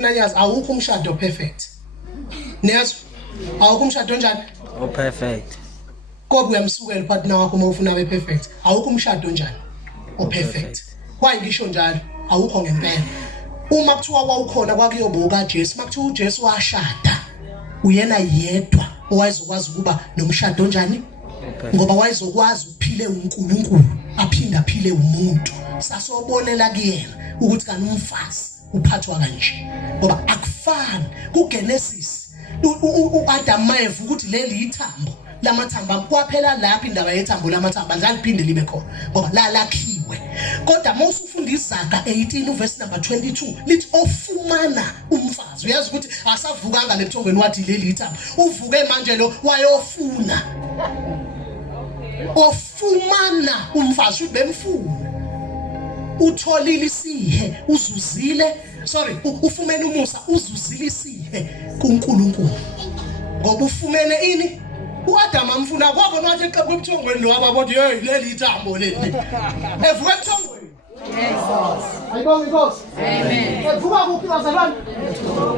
Nanyazi awukho umshado perfect. Niyazwa? Awukho umshado njani? O perfect. Kodwa uyamsukela partner wakho uma ufuna abe perfect. Awukho umshado njani? O perfect. Why ngisho njalo? Awukho ngempela. Uma kuthiwa kwawukhona kwakuyobuka Jesu, makuthiwa uJesu washada, uyena yedwa owayezokwazi ukuba nomshado njani? Ngoba wayezokwazi ukuphile uNkulunkulu aphinde aphile umuntu. Sasobonela kuyena ukuthi kana umfazi uphathwa kanje. Ngoba akufani kuGenesis uAdam mayeva ukuthi leli ithambo lamathambo kwaphela lapha indaba yethambo lamathambo andaliphinde libe khona ngoba lakhiwe. Kodwa mase ufunda iZaga 18 verse number 22 lithi ofumana umfazi. Uyazi ukuthi asavukanga lebuthongweni wathi leli ithambo uvuke manje lo wayofuna ofumana umfazi ubemfuna utholile isihe uzuzile ufumene umusa uzuzile isihe kuNkulunkulu ngoba ufumene ini uAdam amfuna kwabo nathi eqhubeka ebuthongweni lo ababothi hey leli ithambo leli evuka ebuthongweni. Yes. Ayibonge Nkosi. Amen. Evuka kuphi bazalwane?